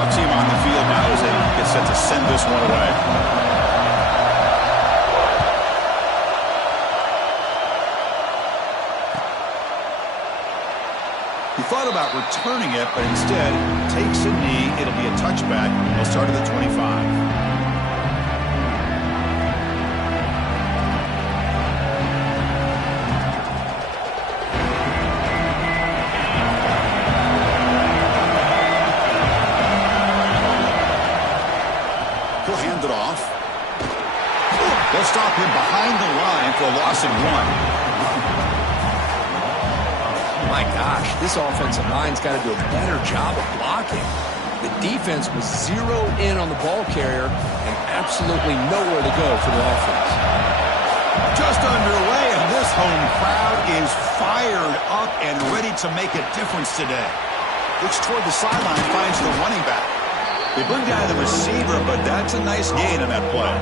face-off team on the field now as they get set to send this one away. He thought about returning it, but instead takes a knee. It'll be a touchback. He'll start at the 25. Hand it off. They'll stop him behind the line for a loss of 1. My gosh, this offensive line's got to do a better job of blocking. The defense was zeroed in on the ball carrier and absolutely nowhere to go for the offense. Just underway, and this home crowd is fired up and ready to make a difference today. Looks toward the sideline, finds the running back. They bring down the receiver, but that's a nice gain on that play.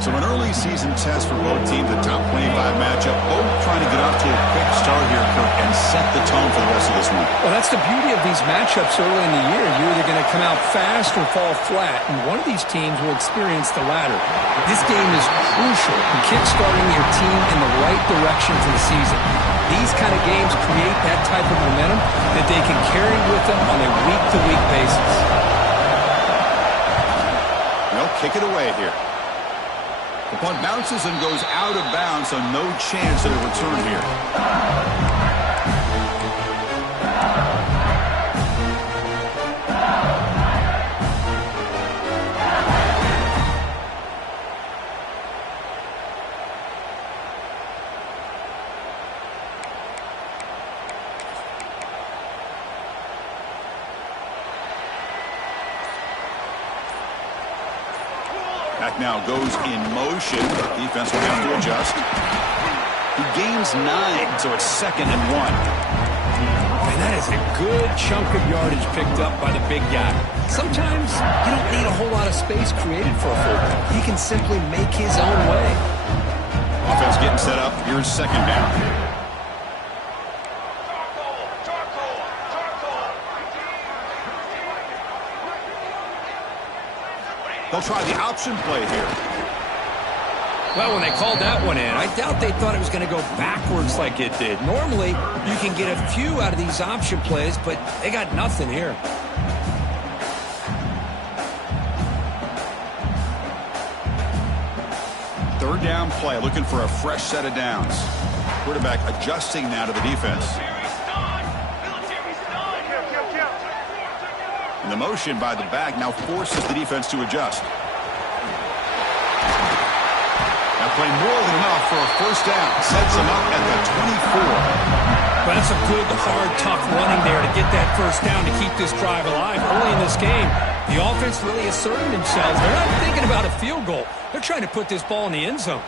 So an early season test for both teams, a top 25 matchup, both trying to get off to a quick start here, Kirk, and set the tone for the rest of this week. Well, that's the beauty of these matchups early in the year. You're either going to come out fast or fall flat, and one of these teams will experience the latter. This game is crucial in kickstarting your team in the right direction for the season. These kind of games create that type of momentum that they can carry with them on a week-to-week basis. They'll kick it away here. The punt bounces and goes out of bounds, so no chance at a return here. Back now goes in motion. Defense will have to adjust. He gains 9, so it's 2nd and 1. And that is a good chunk of yardage picked up by the big guy. Sometimes you don't need a whole lot of space created for a fullback. He can simply make his own way. Offense getting set up. Here's 2nd down. They'll try the option play here. Well, when they called that one in, I doubt they thought it was going to go backwards like it did. Normally, you can get a few out of these option plays, but they got nothing here. Third down play, looking for a fresh set of downs. Quarterback adjusting now to the defense. And the motion by the back now forces the defense to adjust. Now play more than enough for a first down. Sets him up at the 24. But that's a good, hard, tough running there to get that first down to keep this drive alive. Early in this game, the offense really asserted themselves. They're not thinking about a field goal. They're trying to put this ball in the end zone.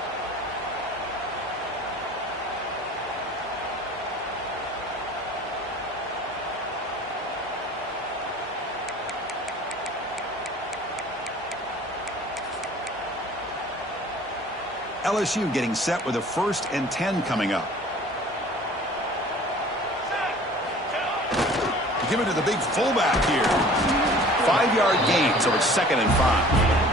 LSU getting set with a 1st and 10 coming up. Give it to the big fullback here. 5-yard gain, so it's 2nd and 5.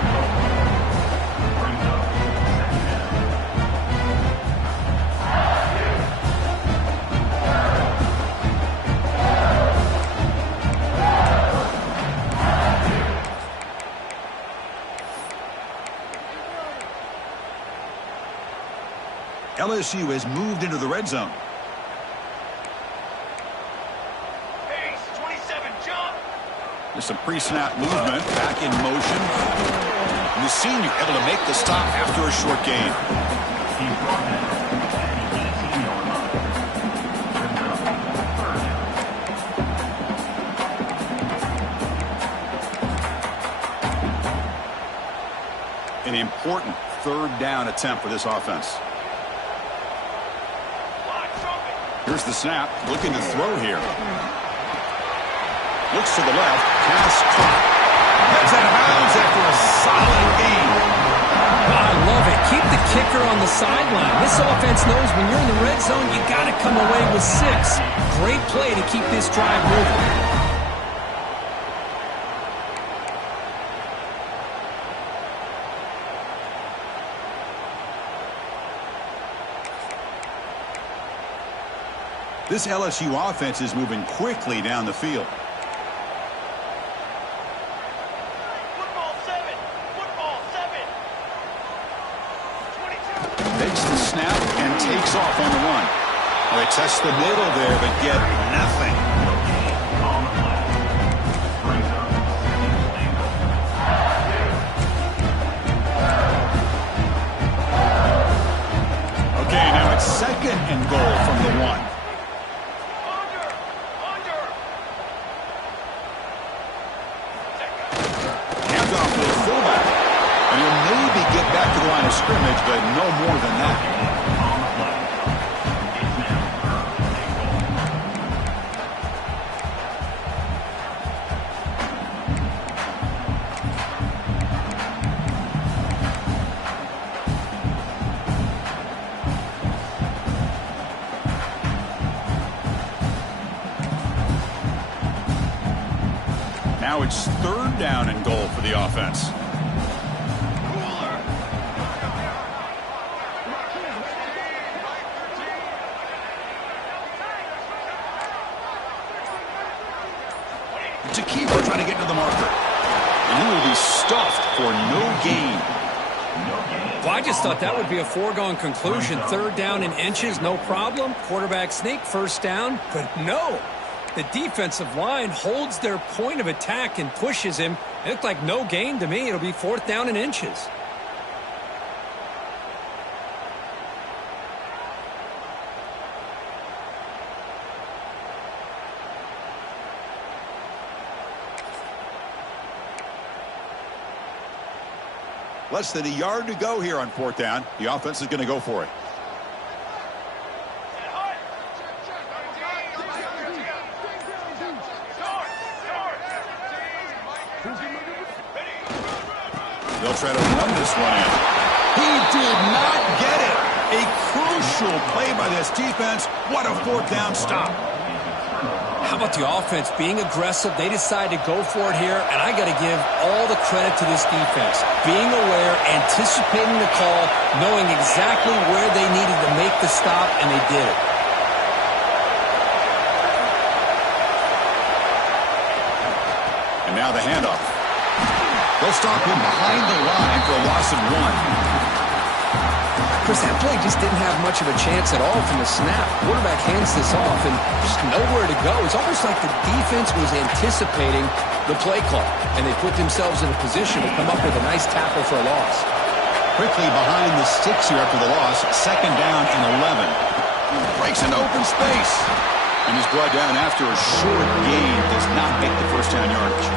LSU has moved into the red zone. There's some pre-snap movement, back in motion. And the senior able to make the stop after a short gain. An important 3rd down attempt for this offense. Here's the snap, looking to throw here. Looks to the left, pass caught. Heads out of bounds after a solid gain. I love it. Keep the kicker on the sideline. This offense knows when you're in the red zone, you got to come away with 6. Great play to keep this drive moving. This LSU offense is moving quickly down the field. Takes the snap and takes off on the run. They test the middle there, but get nothing. Okay, now it's 2nd and goal from the 1. Handoff to the fullback. And he'll maybe get back to the line of scrimmage, but no more than that. Now it's 3rd down and goal for the offense. To keeper trying to get to the marker. And he will be stuffed for no gain. Well, I just thought that would be a foregone conclusion. 3rd down in inches, no problem. Quarterback sneak, 1st down. But no. The defensive line holds their point of attack and pushes him. It looked like no gain to me. It'll be 4th down in inches. Less than a yard to go here on 4th down. The offense is going to go for it. They'll try to run this one in. He did not get it. A crucial play by this defense. What a 4th down stop. How about the offense being aggressive? They decided to go for it here, and I got to give all the credit to this defense. Being aware, anticipating the call, knowing exactly where they needed to make the stop, and they did it. And now the handoff. They'll stop him behind the line for a loss of 1. Chris, that play just didn't have much of a chance at all from the snap. Quarterback hands this off and just nowhere to go. It's almost like the defense was anticipating the play call, and they put themselves in a position to come up with a nice tackle for a loss. Quickly behind the sticks here after the loss. 2nd down and 11. Breaks into open space. And is brought down after a short gain. Does not make the 1st down yardage.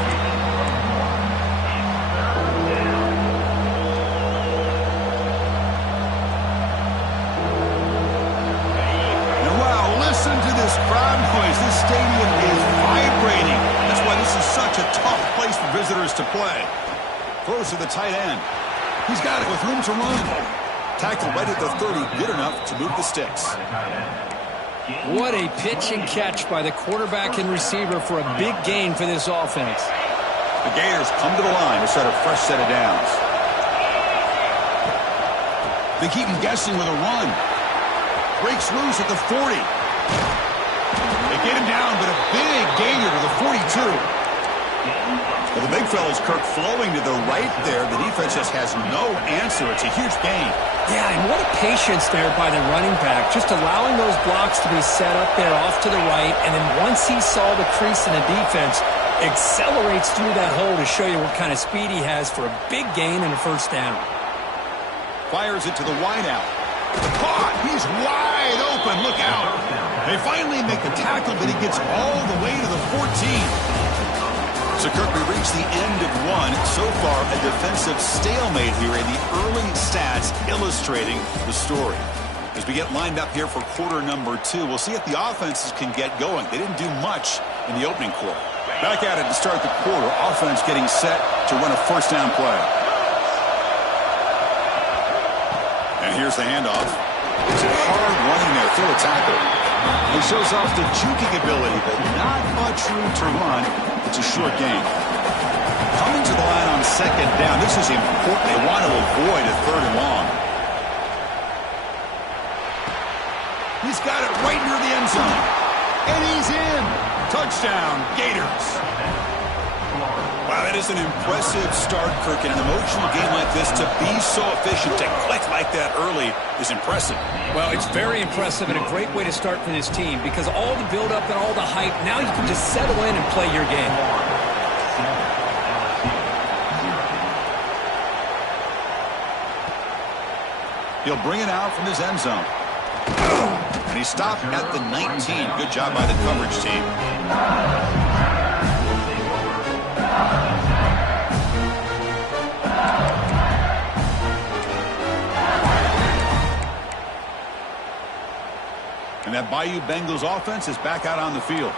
Listen to this crowd noise. This stadium is vibrating. That's why this is such a tough place for visitors to play. Throws to the tight end. He's got it with room to run. Tackle right at the 30. Good enough to move the sticks. What a pitch and catch by the quarterback and receiver for a big gain for this offense. The Gators come to the line to start a fresh set of downs. They keep him guessing with a run. Breaks loose at the 40. They get him down, but a big gainer to the 42. Well, the big fella's Kirk flowing to the right there. The defense just has no answer. It's a huge gain. Yeah, and what a patience there by the running back. Just allowing those blocks to be set up there off to the right, and then once he saw the crease in the defense, accelerates through that hole to show you what kind of speed he has for a big gain and a 1st down. Fires it to the wideout. Caught! He's wide open. Look out. They finally make the tackle, but he gets all the way to the 14. So, Kirk, we reach the end of 1. So far, a defensive stalemate here in the early stats illustrating the story. As we get lined up here for quarter number 2, we'll see if the offenses can get going. They didn't do much in the opening quarter. Back at it to start the quarter. Offense getting set to run a 1st down play. And here's the handoff. It's a hard running there through a tackle. He shows off the juking ability, but not much room to run. It's a short gain. Coming to the line on 2nd down. This is important. They want to avoid a 3rd and long. He's got it right near the end zone. Touchdown, Gators. Wow, that is an impressive start, Kirk. In an emotional game like this, to be so efficient, to click like that early is impressive. Well, it's very impressive and a great way to start for this team because all the build-up and all the hype, now you can just settle in and play your game. He'll bring it out from his end zone. And he stopped at the 19. Good job by the coverage team. And that Bayou Bengals offense is back out on the field.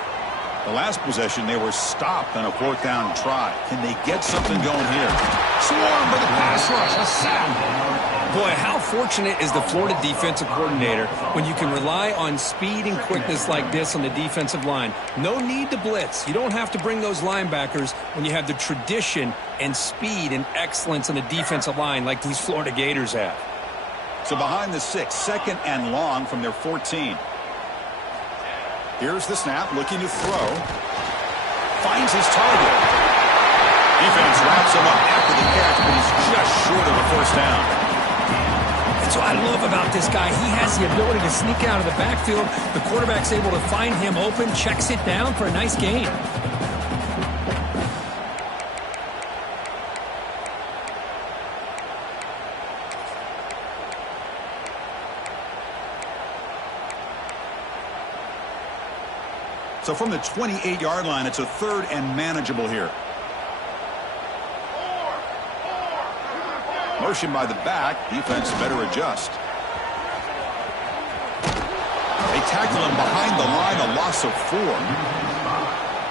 The last possession, they were stopped on a 4th down try. Can they get something going here? Swarmed by the pass rush. A sack. Boy, how fortunate is the Florida defensive coordinator when you can rely on speed and quickness like this on the defensive line. No need to blitz. You don't have to bring those linebackers when you have the tradition and speed and excellence on the defensive line like these Florida Gators have. So behind the 6, 2nd and long from their 14. Here's the snap, looking to throw. Finds his target. Defense wraps him up after the catch, but he's just short of a 1st down. That's what I love about this guy. He has the ability to sneak out of the backfield. The quarterback's able to find him open, checks it down for a nice gain. So from the 28-yard line, it's a 3rd and manageable here. Motion by the back. Defense better adjust. They tackle him behind the line, a loss of 4.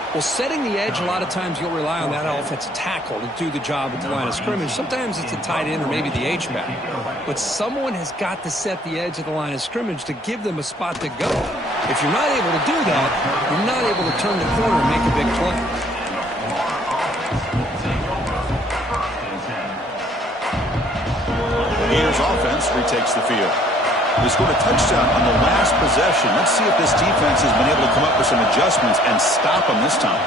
Well, setting the edge, a lot of times you'll rely on that offensive tackle to do the job at the line of scrimmage. Sometimes it's a tight end or maybe the H-back. But someone has got to set the edge of the line of scrimmage to give them a spot to go. If you're not able to do that, you're not able to turn the corner and make a big play. Gators offense retakes the field. They scored a touchdown on the last possession. Let's see if this defense has been able to come up with some adjustments and stop them this time.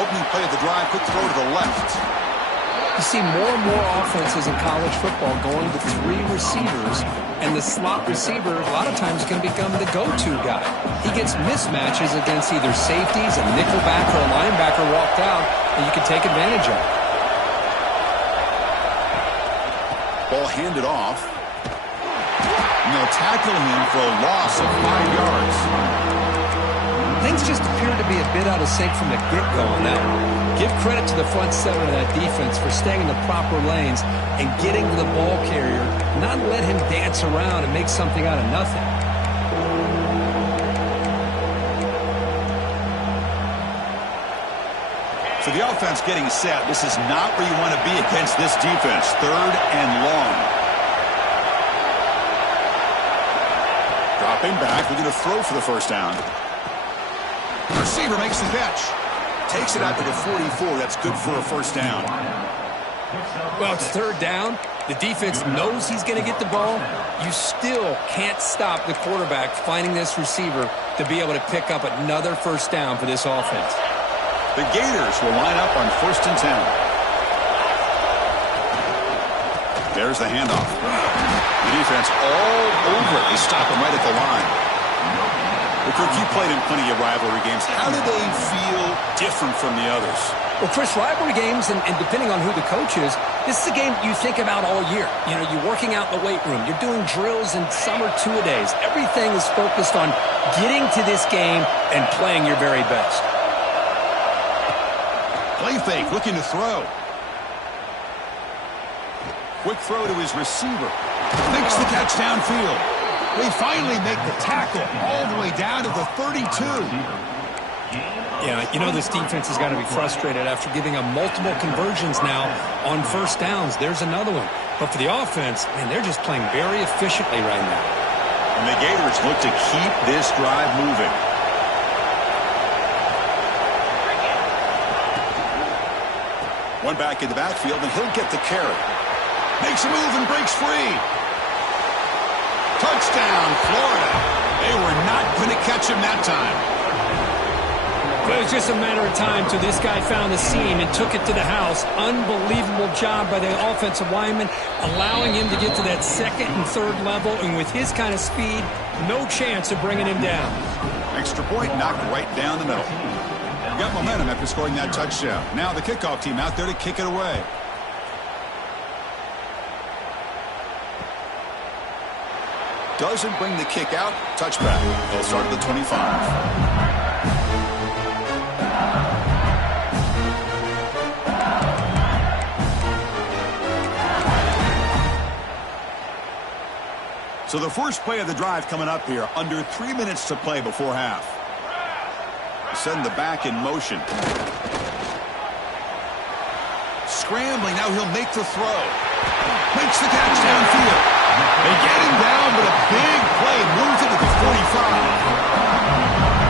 Opening play of the drive, quick throw to the left. You see more and more offenses in college football going to 3 receivers, and the slot receiver a lot of times can become the go-to guy. He gets mismatches against either safeties, a nickelback, or a linebacker walked out, and you can take advantage of it. Ball handed off. And they'll tackle him for a loss of 5 yards. Things just appear to be a bit out of sync from the get-go on that one. Give credit to the front 7 of that defense for staying in the proper lanes and getting to the ball carrier, not let him dance around and make something out of nothing. So the offense getting set. This is not where you want to be against this defense. 3rd and long. Dropping back. We're going to throw for the 1st down. Receiver makes the catch. Takes it out to the 44. That's good for a 1st down. Well, it's 3rd down. The defense knows he's going to get the ball. You still can't stop the quarterback finding this receiver to be able to pick up another 1st down for this offense. The Gators will line up on 1st and 10. There's the handoff. The defense all over it. They stop him right at the line. Well, Kirk, you played in plenty of rivalry games. How do they feel different from the others? Well, Chris, rivalry games, and depending on who the coach is, this is a game you think about all year. You know, you're working out in the weight room. You're doing drills in summer 2-a-days. Everything is focused on getting to this game and playing your very best. Play fake, looking to throw. Quick throw to his receiver. Makes the catch downfield. They finally make the tackle all the way down to the 32. Yeah, you know this defense has got to be frustrated after giving up multiple conversions now on 1st downs. There's another one. But for the offense, man, they're just playing very efficiently right now. And the Gators look to keep this drive moving. One back in the backfield, and he'll get the carry. Makes a move and breaks free. Touchdown, Florida. They were not going to catch him that time. Well, it was just a matter of time till this guy found the seam and took it to the house. Unbelievable job by the offensive lineman, allowing him to get to that second and third level, and with his kind of speed, no chance of bringing him down. Extra point knocked right down the middle. Got momentum after scoring that touchdown. Now the kickoff team out there to kick it away. Doesn't bring the kick out. Touchback. They'll start at the 25. So the first play of the drive coming up here. Under 3 minutes to play before half. Send the back in motion. Scrambling. Now he'll make the throw. Makes the catch downfield. They get him down, but a big play moves it to the 45.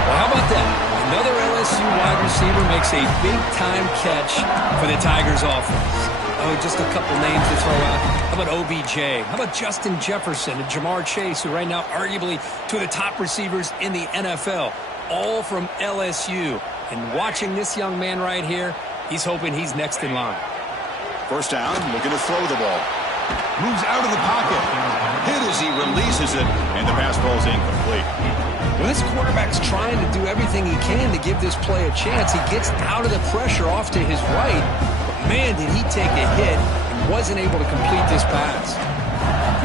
Well, how about that? Another LSU wide receiver makes a big-time catch for the Tigers offense. Oh, just a couple names to throw out. How about OBJ? How about Justin Jefferson and Jamar Chase, who right now arguably two of the top receivers in the NFL, all from LSU. And watching this young man right here, he's hoping he's next in line. First down, looking to throw the ball. Moves out of the pocket. Hit as he releases it, and the pass ball is incomplete. Well, this quarterback's trying to do everything he can to give this play a chance. He gets out of the pressure off to his right, but man, did he take a hit and wasn't able to complete this pass.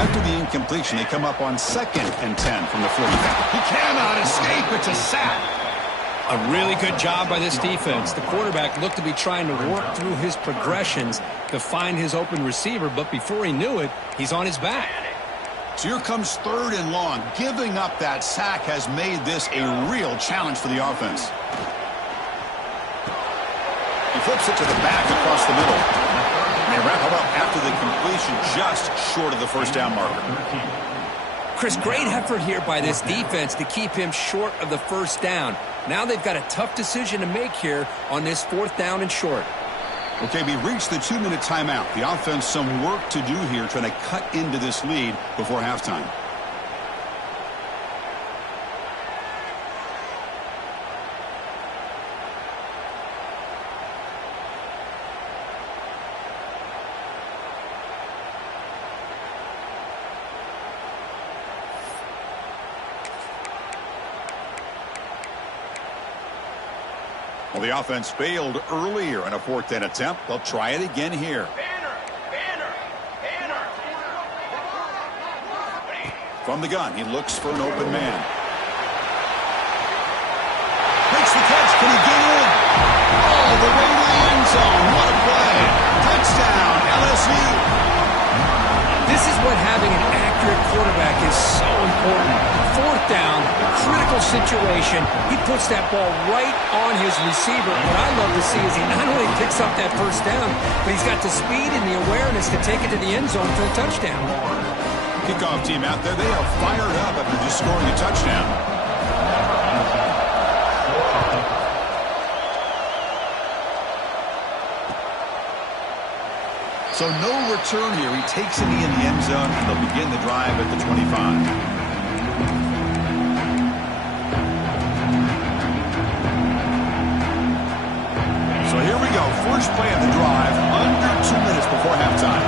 After the incompletion, they come up on 2nd and 10 from the 45. He cannot escape. It's a sack. A really good job by this defense. The quarterback looked to be trying to work through his progressions to find his open receiver, but before he knew it, he's on his back. So here comes 3rd and long. Giving up that sack has made this a real challenge for the offense. He flips it to the back across the middle. And they wrap it up after the completion, just short of the first down marker. Chris, great effort here by this defense to keep him short of the first down. Now they've got a tough decision to make here on this 4th down and short. Okay, we reached the 2-minute timeout. The offense some work to do here trying to cut into this lead before halftime. Well, the offense failed earlier in a 4th down attempt. They'll try it again here. From the gun, he looks for an open man. Makes the catch. Can he get in? All the way to the end zone. What a play. Touchdown, LSU. This is what having an accurate quarterback is so important. 4th down, critical situation. He puts that ball right on his receiver. What I love to see is he not only picks up that first down, but he's got the speed and the awareness to take it to the end zone for a touchdown. Kickoff team out there, they are fired up after just scoring a touchdown. So no return here. He takes it in the end zone, and they'll begin the drive at the 25. So here we go. First play of the drive, under 2 minutes before halftime.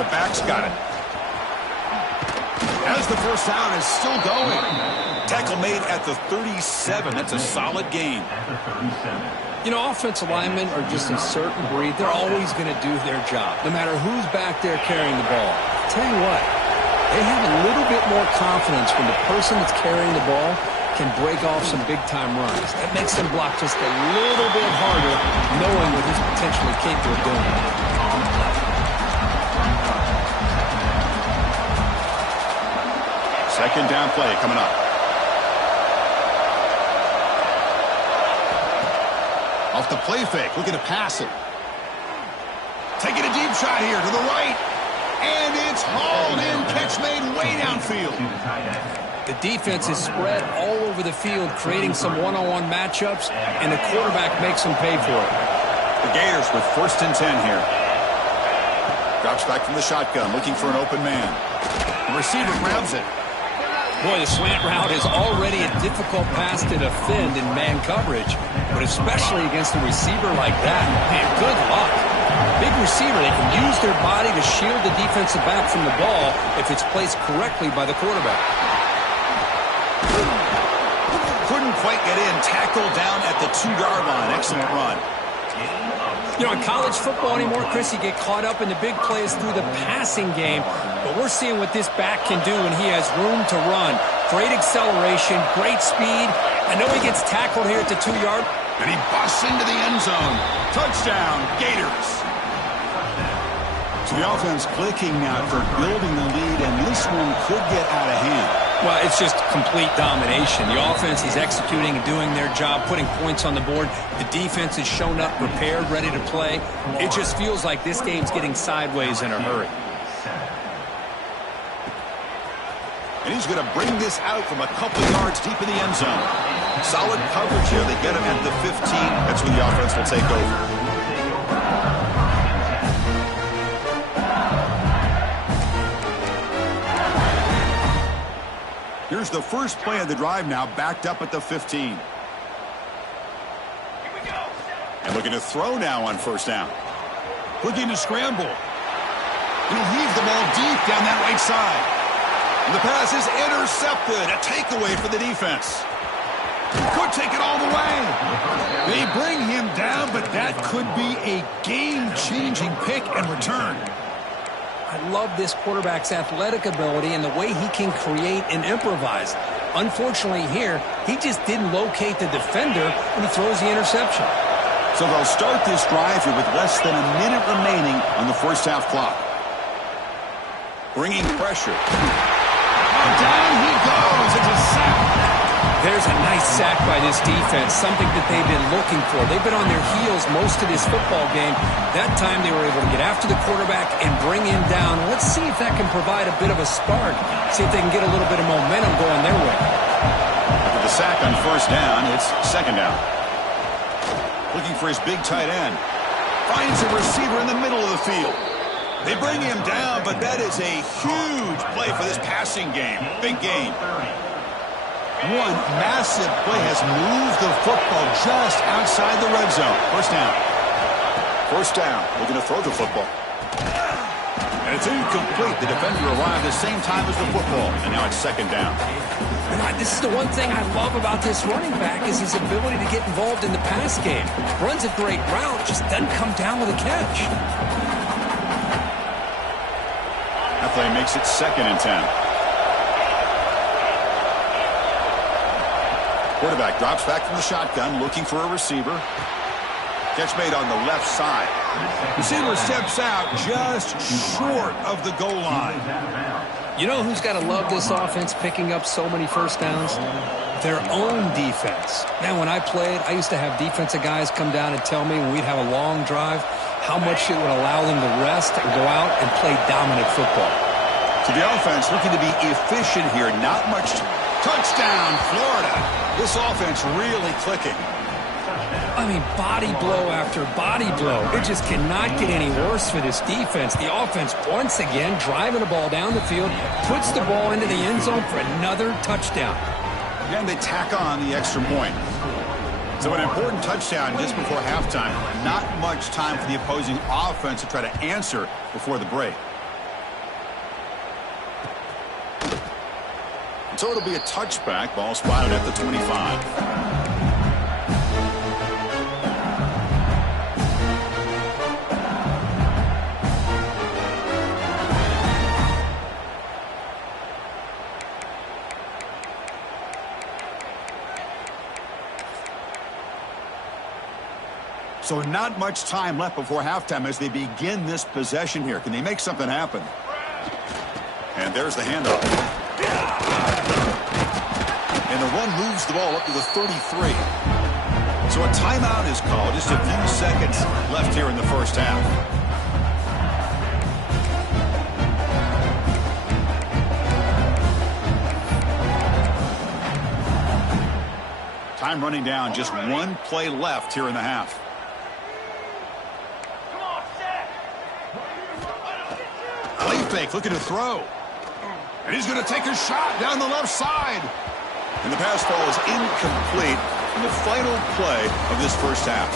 The back's got it. As the first down is still going. Tackle made at the 37. That's a solid gain. You know, offensive linemen are just a certain breed. They're always going to do their job, no matter who's back there carrying the ball. I'll tell you what, they have a little bit more confidence when the person that's carrying the ball can break off some big-time runs. That makes them block just a little bit harder, knowing what he's potentially capable of doing. Second down play coming up. Off the play fake, looking to pass it. Taking a deep shot here to the right. And it's hauled in. Catch made way downfield. The defense is spread all over the field, creating some one-on-one matchups, and the quarterback makes them pay for it. The Gators with 1st and 10 here. Drops back from the shotgun, looking for an open man. The receiver grabs it. Boy, the slant route is already a difficult pass to defend in man coverage, but especially against a receiver like that. Man, good luck. Big receiver, they can use their body to shield the defensive back from the ball if it's placed correctly by the quarterback. Couldn't quite get in. Tackled down at the 2-yard line. Excellent run. You know, in college football anymore, Chris, you get caught up in the big plays through the passing game, but we're seeing what this back can do when he has room to run. Great acceleration, great speed. I know he gets tackled here at the 2-yard. And he busts into the end zone. Touchdown, Gators. So the offense clicking now for building the lead, and this one could get out of hand. Well, it's just complete domination. The offense is executing and doing their job, putting points on the board. The defense is shown up, prepared, ready to play. It just feels like this game's getting sideways in a hurry. And he's going to bring this out from a couple yards deep in the end zone. Solid coverage here. They get him at the 15. That's when the offense will take over. Here's the first play of the drive now, backed up at the 15. And looking to throw now on first down. Looking to scramble. He'll heave the ball deep down that right side. And the pass is intercepted. A takeaway for the defense. Could take it all the way. They bring him down, but that could be a game-changing pick and return. I love this quarterback's athletic ability and the way he can create and improvise. Unfortunately here, he just didn't locate the defender when he throws the interception. So they'll start this drive here with less than a minute remaining on the first half clock. Bringing pressure. Oh, down he goes. It's a sack. There's a nice sack by this defense, something that they've been looking for. They've been on their heels most of this football game. That time they were able to get after the quarterback and bring him down. Let's see if that can provide a bit of a spark. See if they can get a little bit of momentum going their way. With the sack on first down, it's second down. Looking for his big tight end. Finds a receiver in the middle of the field. They bring him down, but that is a huge play for this passing game. Big gain. One massive play has moved the football just outside the red zone. First down. First down. Looking to throw the football. And it's incomplete. The defender arrived at the same time as the football. And now it's second down. This is the one thing I love about this running back is his ability to get involved in the pass game. Runs a great route, just doesn't come down with a catch. That play makes it 2nd and 10. Quarterback drops back from the shotgun, looking for a receiver. Catch made on the left side. Receiver steps out just short of the goal line. You know who's got to love this offense picking up so many first downs? Their own defense. Man, when I played, I used to have defensive guys come down and tell me when we'd have a long drive how much it would allow them to rest and go out and play dominant football. So the offense looking to be efficient here. Not much. Touchdown, Florida. This offense really clicking. I mean, body blow after body blow. It just cannot get any worse for this defense. The offense, once again, driving the ball down the field, puts the ball into the end zone for another touchdown. And they tack on the extra point. So an important touchdown just before halftime. Not much time for the opposing offense to try to answer before the break. So it'll be a touchback. Ball spotted at the 25. So not much time left before halftime as they begin this possession here. Can they make something happen? And there's the handoff. And the run moves the ball up to the 33. So a timeout is called. Just a few seconds left here in the first half. Time running down. Just one play left here in the half. Play fake, looking to throw. And he's going to take a shot down the left side. And the pass falls incomplete in the final play of this first half.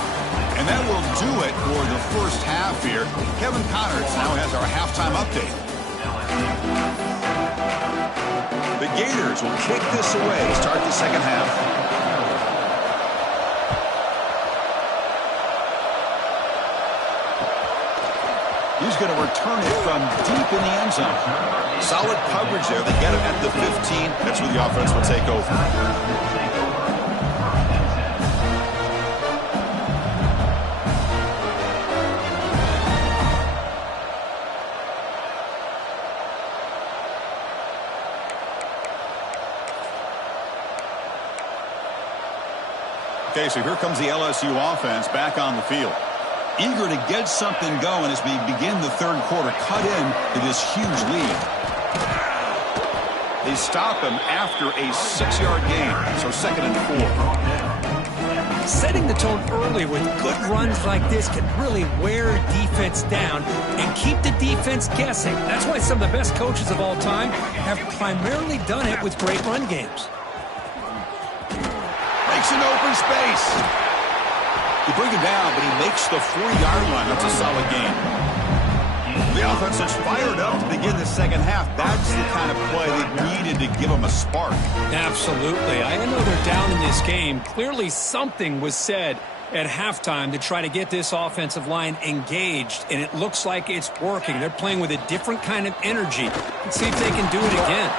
And that will do it for the first half here. Kevin Connors now has our halftime update. The Gators will kick this away to start the second half. He's going to return it from deep in the end zone. Solid coverage there. They get him at the 15. That's where the offense will take over. Okay, so here comes the LSU offense back on the field. Eager to get something going as we begin the third quarter. Cut in to this huge lead. They stop him after a 6-yard gain, so 2nd and 4. Setting the tone early with good runs like this can really wear a defense down and keep the defense guessing. That's why some of the best coaches of all time have primarily done it with great run games. Makes an open space. They bring him down, but he makes the 40-yard line. That's a solid gain. The offense is fired up to begin the second half. That's the kind of play they needed to give them a spark. Absolutely. I know they're down in this game. Clearly something was said at halftime to try to get this offensive line engaged, and it looks like it's working. They're playing with a different kind of energy. Let's see if they can do it again.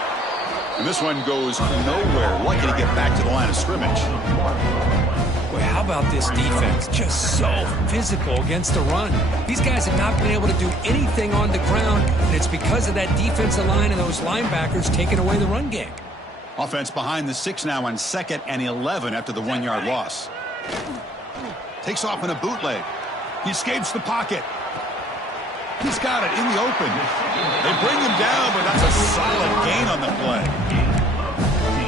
And this one goes nowhere. Lucky to get back to the line of scrimmage. Boy, how about this defense? Just so physical against the run. These guys have not been able to do anything on the ground, and it's because of that defensive line and those linebackers taking away the run game. Offense behind the 6 now on 2nd and 11 after the 1-yard loss. Takes off in a bootleg. He escapes the pocket. He's got it in the open. They bring him down, but that's a solid gain on the play.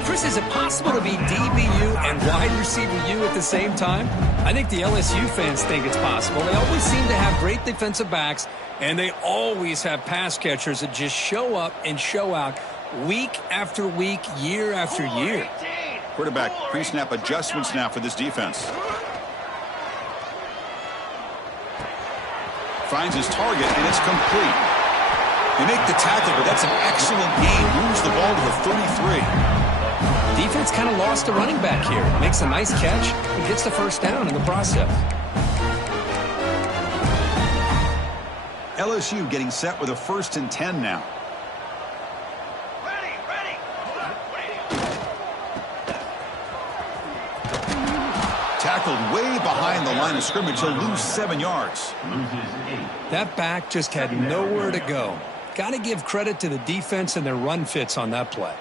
Chris, is it possible to be DBU and wide receiver U at the same time? I think the LSU fans think it's possible. They always seem to have great defensive backs, and they always have pass catchers that just show up and show out week after week, year after year. Quarterback pre-snap adjustments now for this defense. Finds his target, and it's complete. They make the tackle, but that's an excellent gain. Moves the ball to the 33. Defense kind of lost a running back here. Makes a nice catch and gets the first down in the process. LSU getting set with a 1st and 10 now. Tackled way behind the line of scrimmage. He'll lose 7 yards. That back just had nowhere to go. Got to give credit to the defense and their run fits on that play.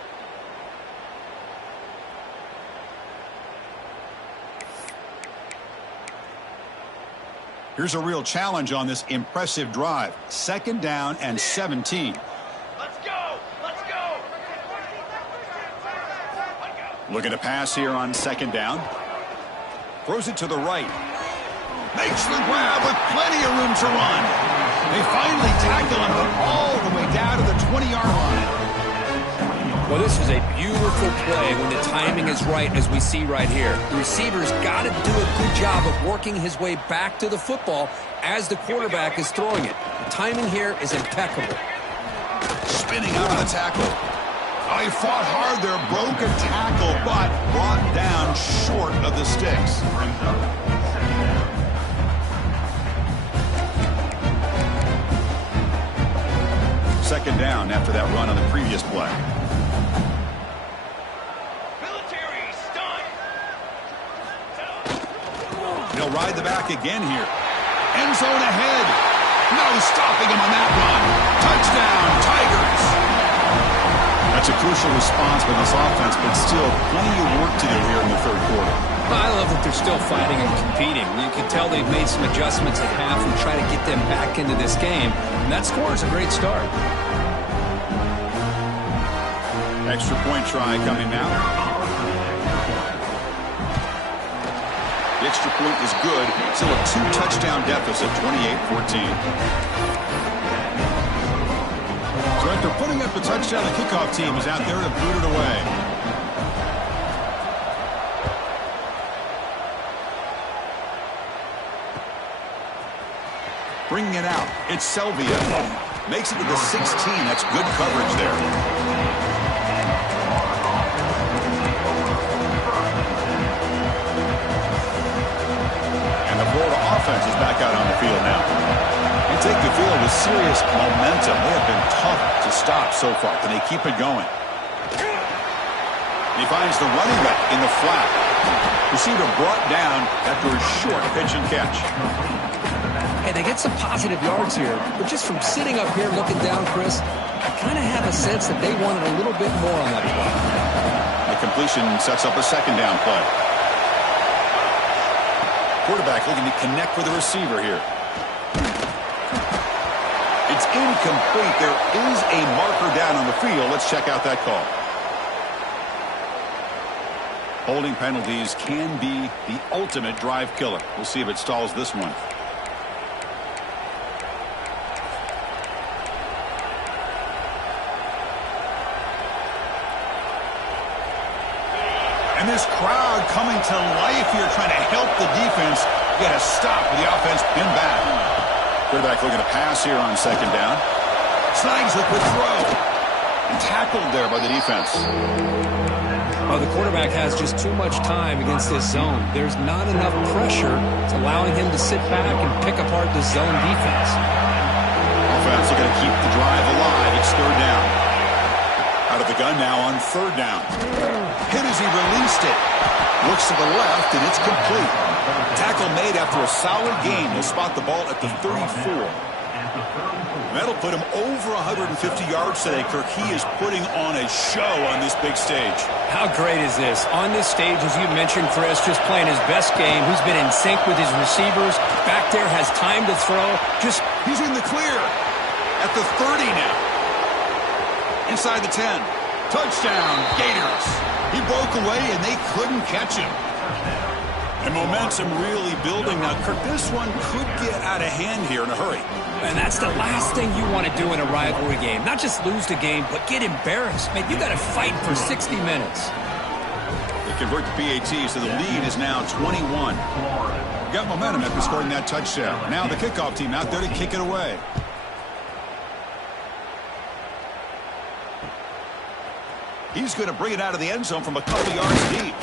Here's a real challenge on this impressive drive. 2nd down and 17. Let's go! Let's go! Looking to pass here on 2nd down. Throws it to the right. Makes the grab with plenty of room to run. They finally tackle him all the way down to the 20-yard line. Well, this is a beautiful play when the timing is right, as we see right here. The receiver's got to do a good job of working his way back to the football as the quarterback is throwing it. The timing here is impeccable. Spinning out of the tackle. Oh, he fought hard there, broke a tackle, but brought down short of the sticks. Second down after that run on the previous play. Military stun. He'll ride the back again here. End zone ahead. No stopping him on that run. Touchdown, Tigers. That's a crucial response by this offense, but still plenty of work to do here in the third quarter. I love that they're still fighting and competing. You can tell they've made some adjustments at half and try to get them back into this game. And that score is a great start. Extra point try coming now. The extra point is good. Still a 2-touchdown deficit, 28-14. So After putting up the touchdown, the kickoff team is out there to boot it away. Bringing it out, it's Selvia. Makes it to the 16. That's good coverage there. And the Florida offense is back out on the field now. They take the field with serious momentum. They have been tough to stop so far. Can they keep it going? He finds the running back in the flat. Receiver brought down after a short pitch and catch. Hey, they get some positive yards here, but just from sitting up here looking down, Chris, I kind of have a sense that they wanted a little bit more on that play. The completion sets up a second down play. Quarterback looking to connect with the receiver here. It's incomplete. There is a marker down on the field. Let's check out that call. Holding penalties can be the ultimate drive killer. We'll see if it stalls this one. And this crowd coming to life here, trying to help the defense get a stop with the offense pinned back. Quarterback looking to pass here on second down. Snags a quick throw. Tackled there by the defense. Well, the quarterback has just too much time against this zone. There's not enough pressure. It's allowing him to sit back and pick apart the zone defense. Offense looking to keep the drive alive. It's third down. Out of the gun now on third down. Hit as he released it. Looks to the left, and it's complete. Tackle made after a solid gain. He'll spot the ball at the 34. That'll put him over 150 yards today, Kirk. He is putting on a show on this big stage. How great is this? On this stage, as you mentioned, Chris, just playing his best game. He's been in sync with his receivers. Back there, has time to throw. He's in the clear at the 30 now. Inside the 10. Touchdown, Gators. He broke away, and they couldn't catch him. And momentum really building now. Kirk, this one could get out of hand here in a hurry. And that's the last thing you want to do in a rivalry game. Not just lose the game, but get embarrassed. Man, you got to fight for 60 minutes. They convert the PATs, so the lead is now 21. Got momentum after scoring that touchdown. Now the kickoff team out there to kick it away. He's going to bring it out of the end zone from a couple yards deep.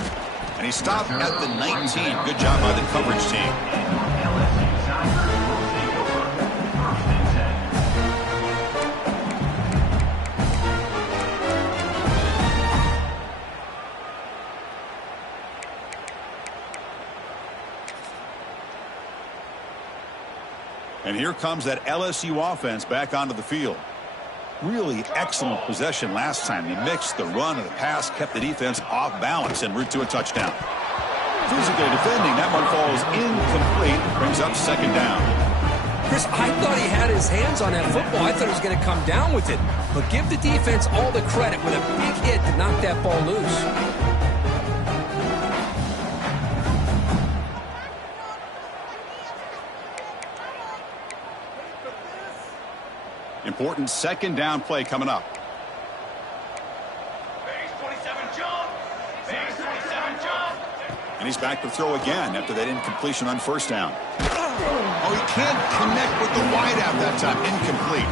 And he stopped at the 19. Good job by the coverage team. And here comes that LSU offense back onto the field. Really excellent possession last time. They mixed the run and the pass, kept the defense off balance en route to a touchdown. Physically defending, that one falls incomplete. Brings up second down. Chris, I thought he had his hands on that football. I thought he was going to come down with it. But give the defense all the credit with a big hit to knock that ball loose. Important second down play coming up. Base 27 jump. Base 27 jump. And he's back to throw again after that incompletion on first down. Oh, he can't connect with the wideout that time. Incomplete.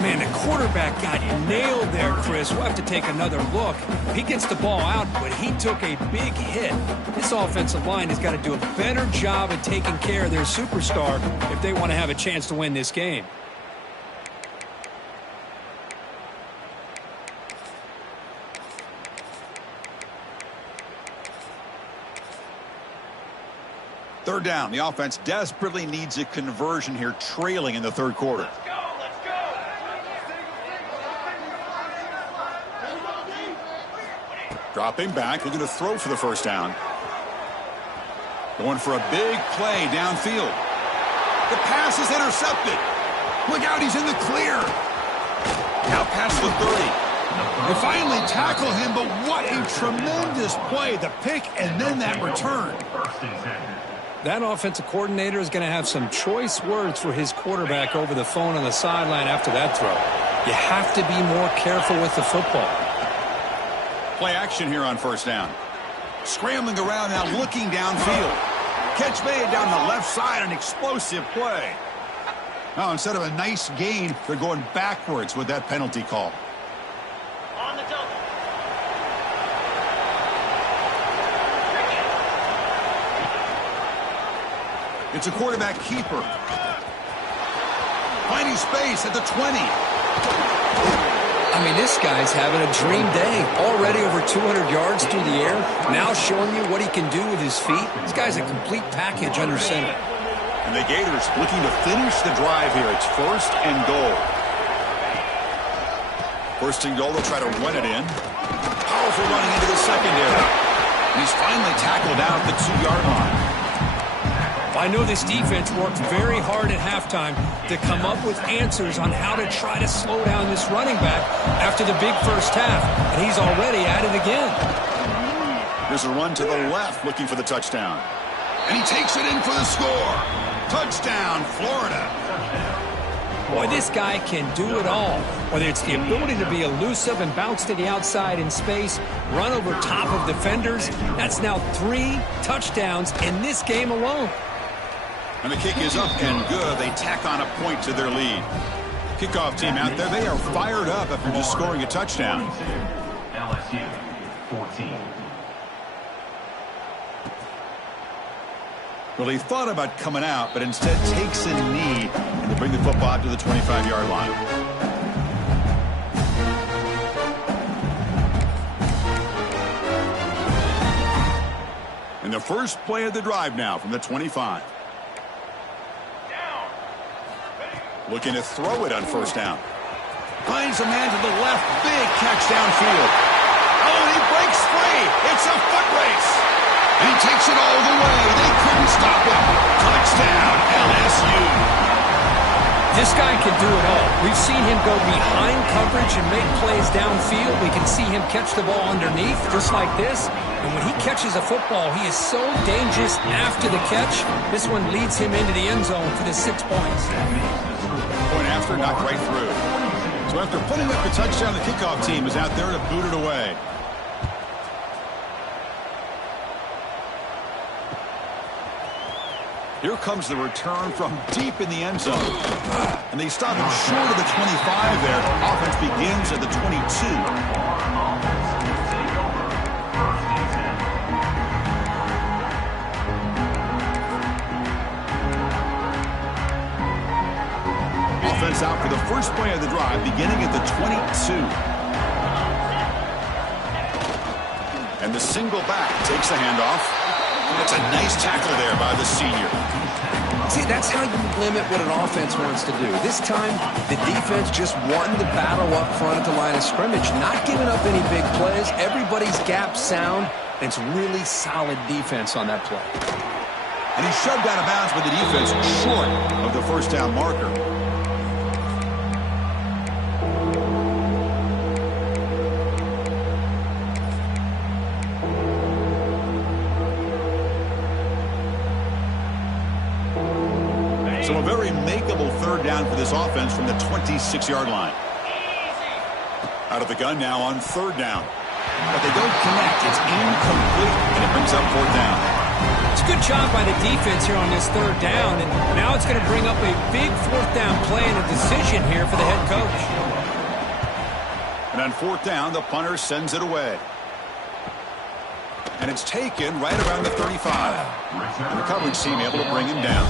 Man, the quarterback got nailed there, Chris. We'll have to take another look. He gets the ball out, but he took a big hit. This offensive line has got to do a better job of taking care of their superstar if they want to have a chance to win this game. Third down. The offense desperately needs a conversion here, trailing in the third quarter. Let's go. Let's go. Dropping back, looking to throw for the first down. Going for a big play downfield. The pass is intercepted. Look out, he's in the clear. Now past the 30. They finally tackle him, but what a tremendous play. The pick and then that return. That offensive coordinator is going to have some choice words for his quarterback over the phone on the sideline after that throw. You have to be more careful with the football. Play action here on first down. Scrambling around now, looking downfield. Catch made down the left side, an explosive play. Now, instead of a nice gain, they're going backwards with that penalty call. On the double. It's a quarterback keeper. Finding space at the 20. I mean, this guy's having a dream day. Already over 200 yards through the air. Now showing you what he can do with his feet. This guy's a complete package under center. And the Gators looking to finish the drive here. It's first and goal. First and goal, they'll try to run it in. Powerful running into the secondary. And he's finally tackled out at the 2-yard line. I know this defense worked very hard at halftime to come up with answers on how to try to slow down this running back after the big first half, and he's already at it again. There's a run to the left looking for the touchdown. And he takes it in for the score. Touchdown, Florida. Boy, this guy can do it all. Whether it's the ability to be elusive and bounce to the outside in space, run over top of defenders, that's now 3 touchdowns in this game alone. And the kick is up and good. They tack on a point to their lead. Kickoff team out there, they are fired up after just scoring a touchdown. LSU 14. Well, he thought about coming out, but instead takes a knee and they bring the football out to the 25-yard line. And the first play of the drive now from the 25. Looking to throw it on first down. Finds a man to the left. Big catch downfield. Oh, and he breaks free. It's a foot race. And he takes it all the way. They couldn't stop him. Touchdown, LSU. This guy can do it all. We've seen him go behind coverage and make plays downfield. We can see him catch the ball underneath, just like this. And when he catches a football, he is so dangerous after the catch. This one leads him into the end zone for the 6 points. Point after, knocked right through. So after putting up the touchdown, the kickoff team is out there to boot it away. Here comes the return from deep in the end zone. And they stop him short of the 25 there. Offense begins at the 22. Offense out for the first play of the drive, beginning at the 22. And the single back takes the handoff. That's a nice tackle there by the senior. See, that's how you limit what an offense wants to do. This time, the defense just won the battle up front at the line of scrimmage, not giving up any big plays. Everybody's gap sound, and it's really solid defense on that play. And he shoved out of bounds with the defense short of the first down marker. So a very makeable third down for this offense from the 26-yard line. Out of the gun now on third down. But they don't connect. It's incomplete, and it brings up fourth down. It's a good job by the defense here on this third down, and now it's going to bring up a big fourth down play and a decision here for the head coach. And on fourth down, the punter sends it away. And it's taken right around the 35. And the coverage team able to bring him down.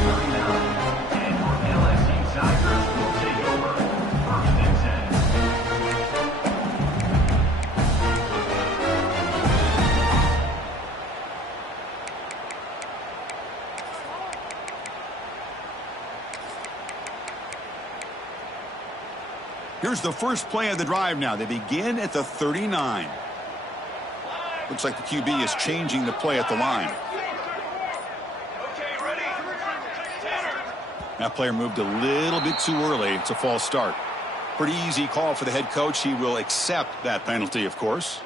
Here's the first play of the drive now. They begin at the 39. Looks like the QB is changing the play at the line. Okay, ready? That player moved a little bit too early. It's a false start. Pretty easy call for the head coach. He will accept that penalty, of course.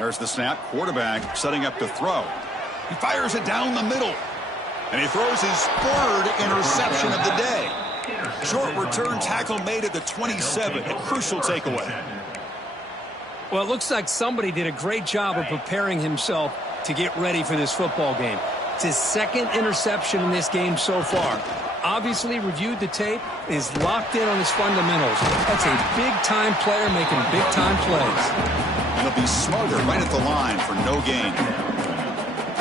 There's the snap. Quarterback setting up to throw. He fires it down the middle. And he throws his third interception of the day. Short return tackle made at the 27. A crucial takeaway. Well, it looks like somebody did a great job of preparing himself to get ready for this football game. It's his second interception in this game so far. Obviously reviewed the tape, is locked in on his fundamentals. That's a big-time player making big-time plays. And he'll be smothered right at the line for no gain.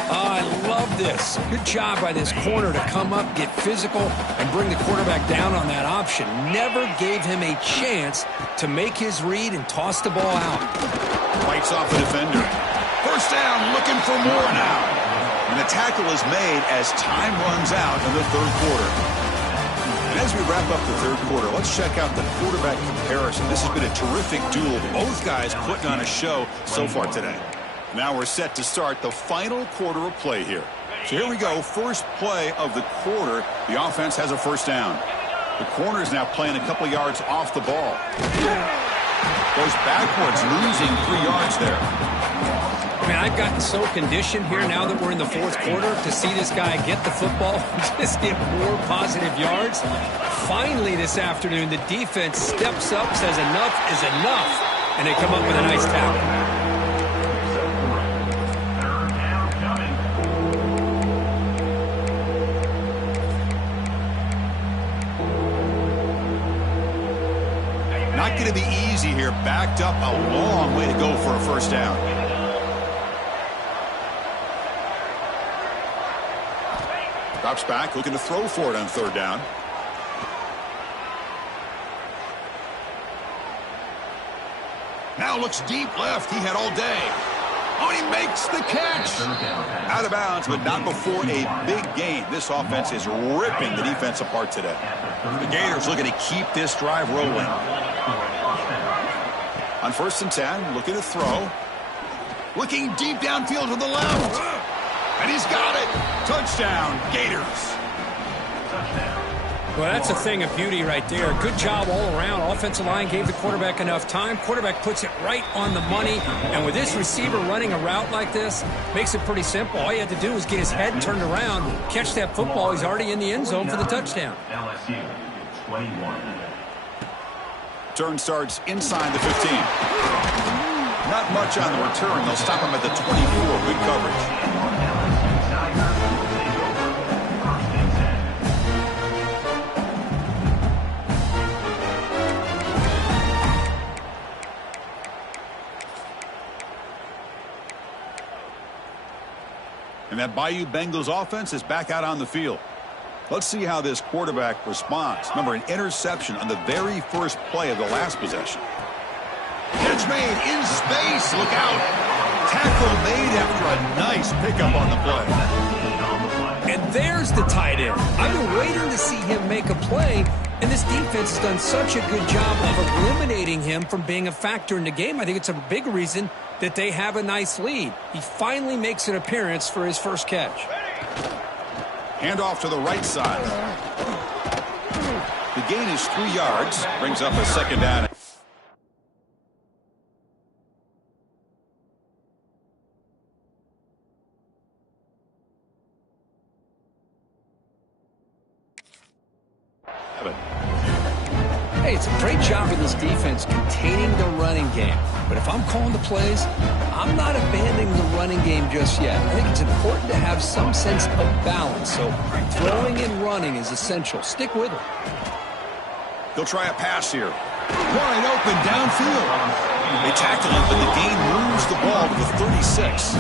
I love this. Good job by this corner to come up, get physical, and bring the quarterback down on that option. Never gave him a chance to make his read and toss the ball out. Fights off the defender. First down, looking for more now. And the tackle is made as time runs out in the third quarter. And as we wrap up the third quarter, let's check out the quarterback comparison. This has been a terrific duel. Both guys putting on a show so far today. Now we're set to start the final quarter of play here. So here we go. First play of the quarter. The offense has a first down. The corner is now playing a couple yards off the ball. Goes backwards, losing 3 yards there. I mean, I've gotten so conditioned here now that we're in the fourth quarter to see this guy get the football and just get more positive yards. Finally this afternoon, the defense steps up, says enough is enough, and they come up with a nice tackle. Not going to be easy here. Backed up a long way to go for a first down. Drops back, looking to throw for it on third down. Now looks deep left. He had all day. Oh, he makes the catch. Out of bounds, but not before a big gain. This offense is ripping the defense apart today. The Gators looking to keep this drive rolling. On 1st and 10, looking to throw. Looking deep downfield to the left. And he's got it. Touchdown, Gators. Well, that's a thing of beauty right there. Good job all around. Offensive line gave the quarterback enough time. Quarterback puts it right on the money. And with this receiver running a route like this, makes it pretty simple. All you had to do was get his head turned around, catch that football. He's already in the end zone for the touchdown. LSU 21. Turn starts inside the 15. Not much on the return. They'll stop him at the 24. Good coverage. And that Bayou Bengals offense is back out on the field. Let's see how this quarterback responds. Remember, an interception on the very first play of the last possession. Catch made in space. Look out. Tackle made after a nice pickup on the play. And there's the tight end. I've been waiting to see him make a play, and this defense has done such a good job of eliminating him from being a factor in the game. I think it's a big reason that they have a nice lead. He finally makes an appearance for his first catch. Handoff to the right side. The gain is 3 yards. Brings up a second down. Hey, it's a great job of this defense containing the running game. But if I'm calling the plays, I'm not abandoning the running game just yet. I think it's important to have some sense of balance. So throwing and running is essential. Stick with it. He'll try a pass here. Wide open downfield. They tackle him, but the gain moves the ball to the 36.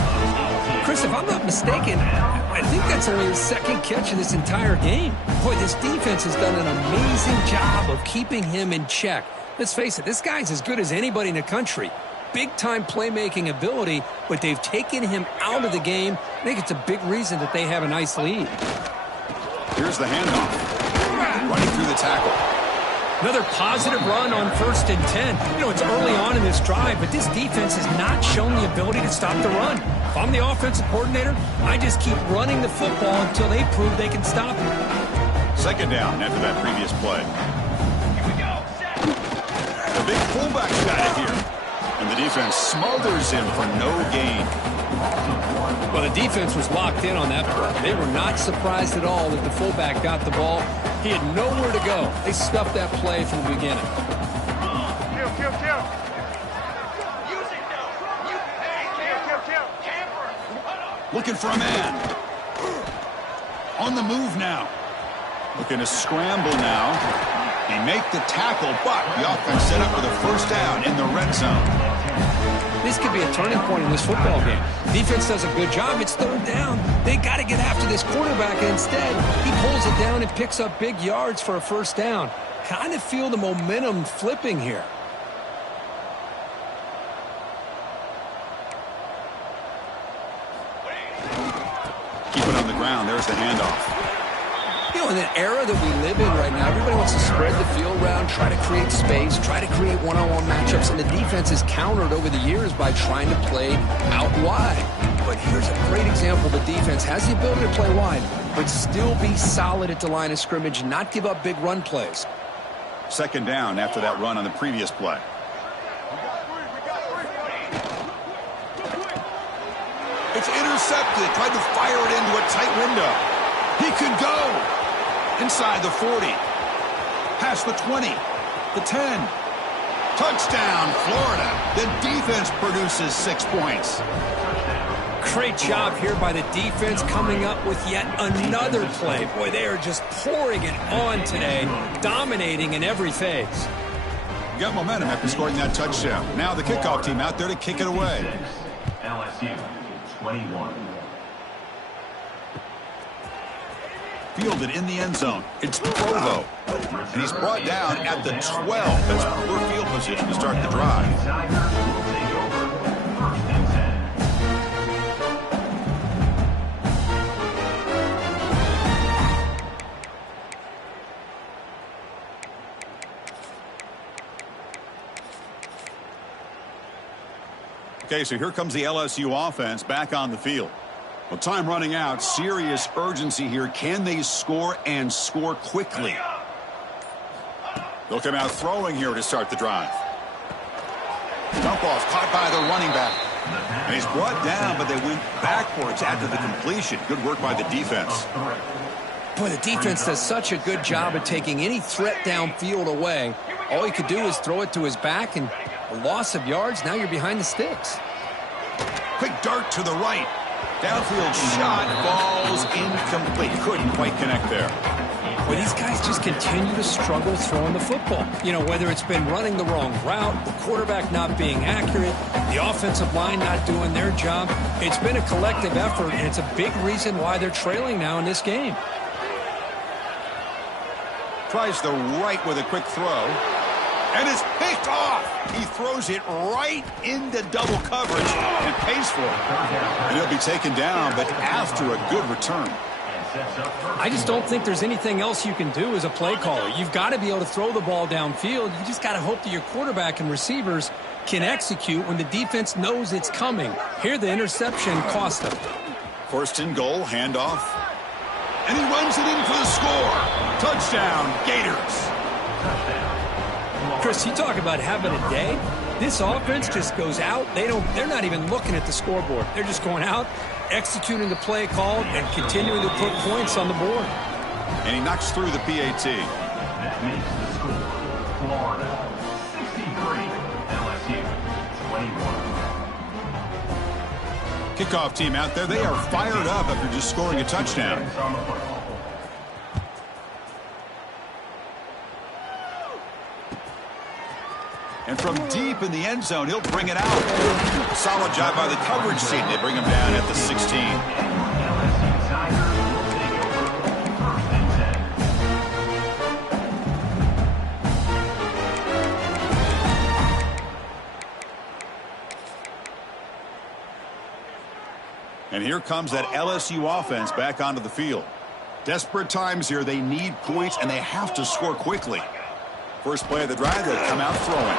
Chris, if I'm not mistaken, I think that's only his second catch of this entire game. Boy, this defense has done an amazing job of keeping him in check. Let's face it, this guy's as good as anybody in the country. Big-time playmaking ability, but they've taken him out of the game. I think it's a big reason that they have a nice lead. Here's the handoff. Running through the tackle. Another positive run on 1st and 10. You know, it's early on in this drive, but this defense has not shown the ability to stop the run. If I'm the offensive coordinator, I just keep running the football until they prove they can stop it. Second down after that previous play. Here we go. The big fullback's got it here. And the defense smothers him for no gain. Well, the defense was locked in on that play. They were not surprised at all that the fullback got the ball. He had nowhere to go. They stuffed that play from the beginning. Kill. Looking for a man. On the move now. Looking to scramble now. They make the tackle, but the offense set up for the first down in the red zone. This could be a turning point in this football game. Defense does a good job. It's third down. They got to get after this quarterback, and instead, he pulls it down and picks up big yards for a first down. Kind of feel the momentum flipping here. Keep it on the ground. There's the handoff. You know, in an era that we live in right now, everybody wants to spread the field around, try to create space, try to create one-on-one matchups, and the defense is countered over the years by trying to play out wide. But here's a great example. The defense has the ability to play wide, but still be solid at the line of scrimmage and not give up big run plays. Second down after that run on the previous play. It's intercepted. Tried to fire it into a tight window. He could go. Inside the 40. Past the 20. The 10. Touchdown, Florida. The defense produces 6 points. Great job here by the defense coming up with yet another play. Boy, they are just pouring it on today, dominating in every phase. Got momentum after scoring that touchdown. Now the kickoff team out there to kick it away. LSU 21. Fielded in the end zone. It's Provo. And he's brought down at the 12. That's poor field position to start the drive. Tigers will take over first and 10. Okay, so here comes the LSU offense back on the field. Well, time running out. Serious urgency here. Can they score and score quickly? They'll come out throwing here to start the drive. Dump off caught by the running back. And he's brought down, but they went backwards after the completion. Good work by the defense. Boy, the defense does such a good job of taking any threat downfield away. All he could do is throw it to his back, and a loss of yards, now you're behind the sticks. Quick dart to the right. Downfield shot falls incomplete. Couldn't quite connect there. Well, these guys just continue to struggle throwing the football. You know, whether it's been running the wrong route, the quarterback not being accurate, the offensive line not doing their job. It's been a collective effort, and it's a big reason why they're trailing now in this game. Tries the right with a quick throw. And it's picked off. He throws it right into double coverage and pays for it. And he'll be taken down, but after a good return. I just don't think there's anything else you can do as a play caller. You've got to be able to throw the ball downfield. You just got to hope that your quarterback and receivers can execute when the defense knows it's coming. Here, the interception cost them. First and goal, handoff. And he runs it in for the score. Touchdown, Gators. Chris, you talk about having a day. This offense just goes out. They're not even looking at the scoreboard. They're just going out, executing the play called, and continuing to put points on the board. And he knocks through the PAT. That makes the score Florida 63, LSU 21. Kickoff team out there. They are fired up after just scoring a touchdown. On the football. And from deep in the end zone, he'll bring it out. Solid job by the coverage team. They bring him down at the 16. LSU Tigers will take over first and 10. And here comes that LSU offense back onto the field. Desperate times here. They need points, and they have to score quickly. First play of the drive, they'll come out throwing.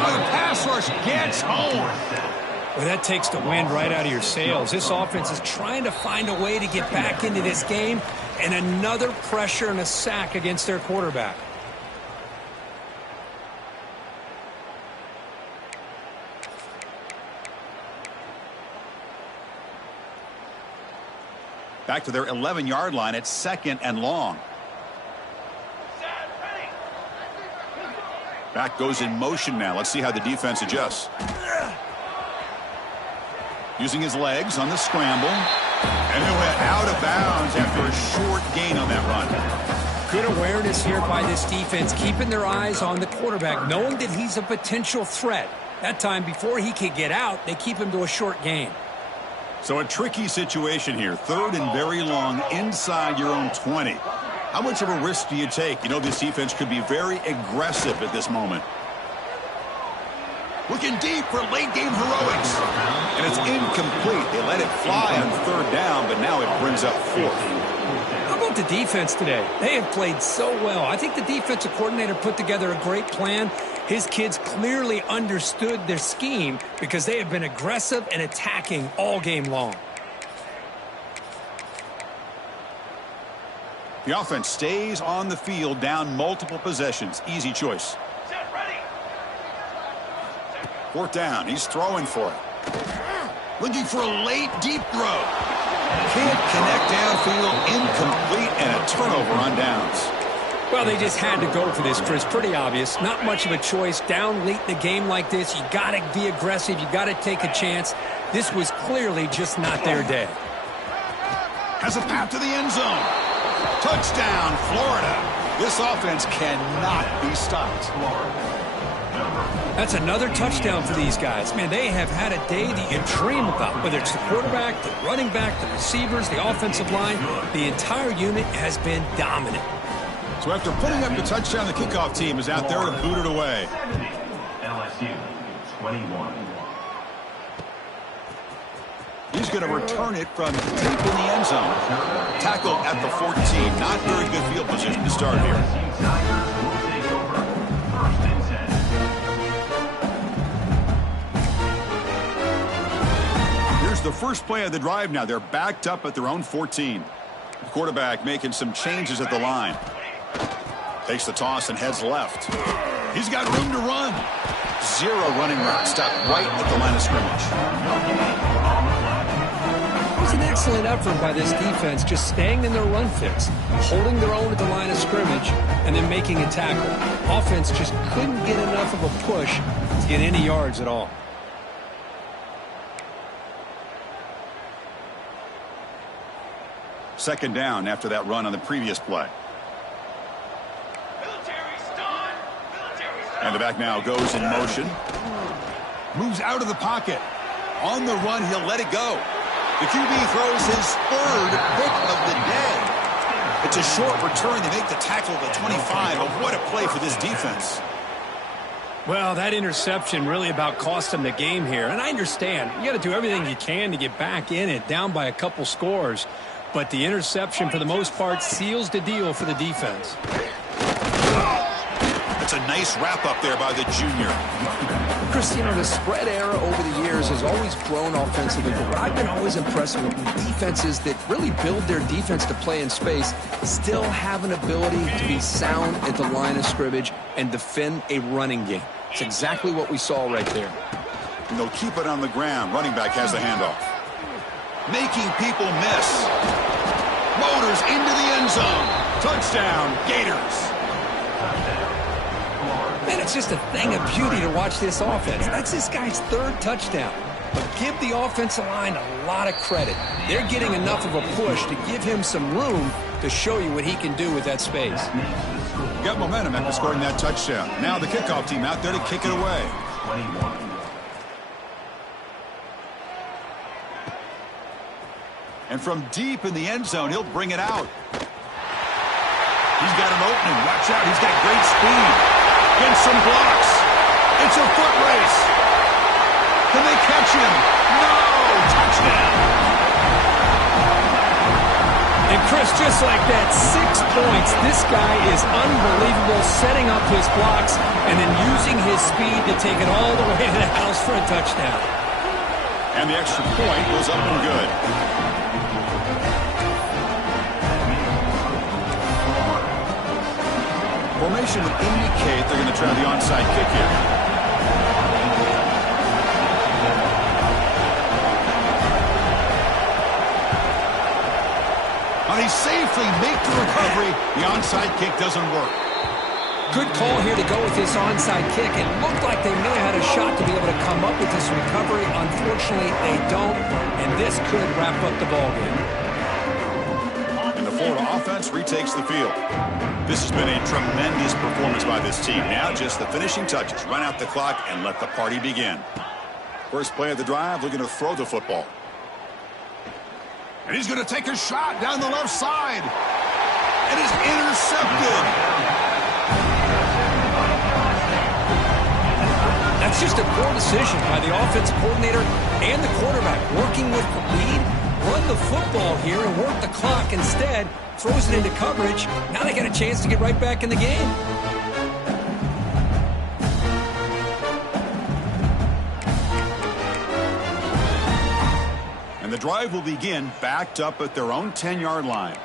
Oh, the pass rush gets home. Well, that takes the wind right out of your sails. This offense is trying to find a way to get back into this game, and another pressure and a sack against their quarterback. Back to their 11-yard line at 2nd and long. Back goes in motion now. Let's see how the defense adjusts. Using his legs on the scramble. And he went out of bounds after a short gain on that run. Good awareness here by this defense, keeping their eyes on the quarterback, knowing that he's a potential threat. That time, before he could get out, they keep him to a short gain. So a tricky situation here. 3rd and very long inside your own 20. How much of a risk do you take? You know this defense could be very aggressive at this moment. Looking deep for late-game heroics. And it's incomplete. They let it fly on 3rd down, but now it brings up 4th. How about the defense today? They have played so well. I think the defensive coordinator put together a great plan. His kids clearly understood their scheme because they have been aggressive and attacking all game long. The offense stays on the field, down multiple possessions. Easy choice. 4th down. He's throwing for it. Looking for a late, deep throw. Can't connect downfield. Incomplete, and a turnover on downs. Well, they just had to go for this, Chris. Pretty obvious. Not much of a choice. Down late in the game like this, you got to be aggressive. You got to take a chance. This was clearly just not their day. Has a path to the end zone. Touchdown, Florida. This offense cannot be stopped. That's another touchdown for these guys. Man, they have had a day that you dream about, whether it's the quarterback, the running back, the receivers, the offensive line. The entire unit has been dominant. So after putting up the touchdown, the kickoff team is out there to boot it away. LSU 21. He's going to return it from deep in the end zone. Tackled at the 14. Not very good field position to start here. Here's the first play of the drive now. They're backed up at their own 14. The quarterback making some changes at the line. Takes the toss and heads left. He's got room to run. 0 running route. Stopped right at the line of scrimmage. It was an excellent effort by this defense, just staying in their run fix, holding their own at the line of scrimmage, and then making a tackle. Offense just couldn't get enough of a push to get any yards at all. Second down after that run on the previous play. And the back now goes in motion. Moves out of the pocket. On the run, he'll let it go. The QB throws his 3rd pick of the day. It's a short return. They make the tackle at the 25. But what a play for this defense. Well, that interception really about cost them the game here. And I understand. You got to do everything you can to get back in it, down by a couple scores. But the interception, for the most part, seals the deal for the defense. It's a nice wrap-up there by the junior. Chris, you know, the spread era over the years has always grown offensively, but what I've been always impressed with defenses that really build their defense to play in space still have an ability to be sound at the line of scrimmage and defend a running game. It's exactly what we saw right there. And they'll keep it on the ground. Running back has the handoff. Making people miss. Motors into the end zone. Touchdown, Gators. Man, it's just a thing of beauty to watch this offense. That's this guy's 3rd touchdown. But give the offensive line a lot of credit. They're getting enough of a push to give him some room to show you what he can do with that space. Got momentum after scoring that touchdown. Now the kickoff team out there to kick it away. And from deep in the end zone, he'll bring it out. He's got an opening. Watch out. He's got great speed. Against some blocks. It's a foot race. Can they catch him? No! Touchdown! And Chris, just like that, 6 points. This guy is unbelievable, setting up his blocks and then using his speed to take it all the way to the house for a touchdown. And the extra point goes up and good. Formation would indicate they're going to try the onside kick here. safely make the recovery. The onside kick doesn't work. Good call here to go with this onside kick. It looked like they may have had a shot to be able to come up with this recovery. Unfortunately, they don't, and this could wrap up the ballgame. And the Florida offense retakes the field. This has been a tremendous performance by this team. Now just the finishing touches. Run out the clock and let the party begin. First play of the drive, looking to throw the football. And he's going to take a shot down the left side. And it's intercepted. That's just a poor decision by the offensive coordinator and the quarterback. Working with the lead, run the football here and work the clock. Instead, throws it into coverage. Now they got a chance to get right back in the game. And the drive will begin backed up at their own 10-yard line.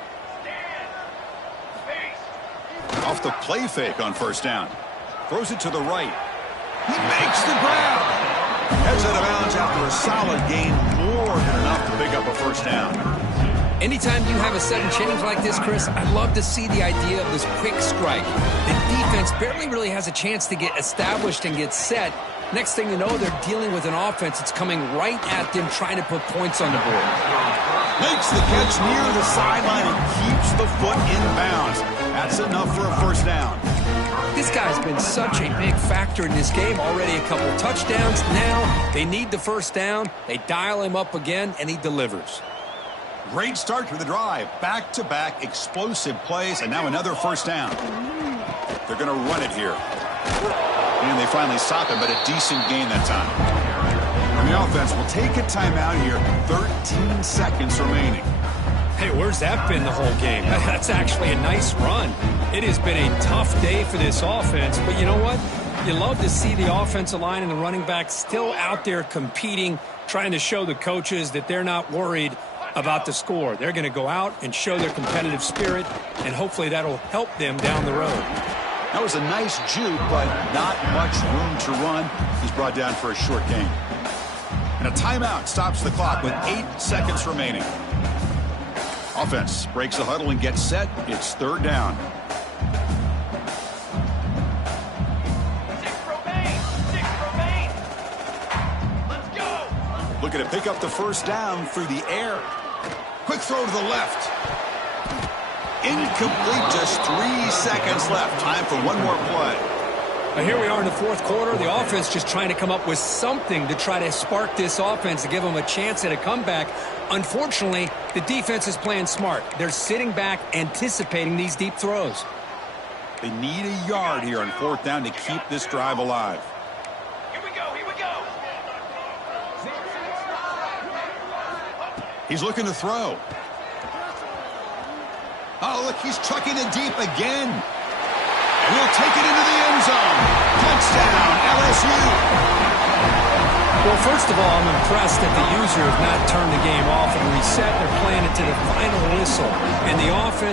Off the play fake on first down. Throws it to the right. He makes the grab. Heads out of bounds after a solid gain, more than enough to pick up a first down. Anytime you have a sudden change like this, Chris, I'd love to see the idea of this quick strike. The defense barely really has a chance to get established and get set. Next thing you know, they're dealing with an offense that's coming right at them, trying to put points on the board. Makes the catch near the sideline and keeps the foot in bounds. That's enough for a first down. This guy's been such a big factor in this game. Already a couple touchdowns. Now they need the first down. They dial him up again, and he delivers. Great start to the drive. Back-to-back explosive plays, and now another first down. They're going to run it here. And they finally stop him, but a decent gain that time. And the offense will take a timeout here. 13 seconds remaining. Hey, where's that been the whole game? That's actually a nice run. It has been a tough day for this offense, but you know what? You love to see the offensive line and the running back still out there competing, trying to show the coaches that they're not worried about the score. They're going to go out and show their competitive spirit, and hopefully that'll help them down the road. That was a nice juke, but not much room to run. He's brought down for a short gain. And a timeout stops the clock with 8 seconds remaining. Offense breaks the huddle and gets set. It's third down. 6 remain. Let's go. Looking to pick up the first down through the air. Quick throw to the left. Incomplete, just 3 seconds left. Time for one more play. Now here we are in the fourth quarter. The offense just trying to come up with something to try to spark this offense to give them a chance at a comeback. Unfortunately, the defense is playing smart. They're sitting back, anticipating these deep throws. They need a yard here on fourth down to keep this drive alive. Here we go. He's looking to throw. Oh, look, he's chucking it deep again. And he'll take it into the end zone. Touchdown, LSU. Well, first of all, I'm impressed that the user has not turned the game off and reset. They're playing it to the final whistle. And the offense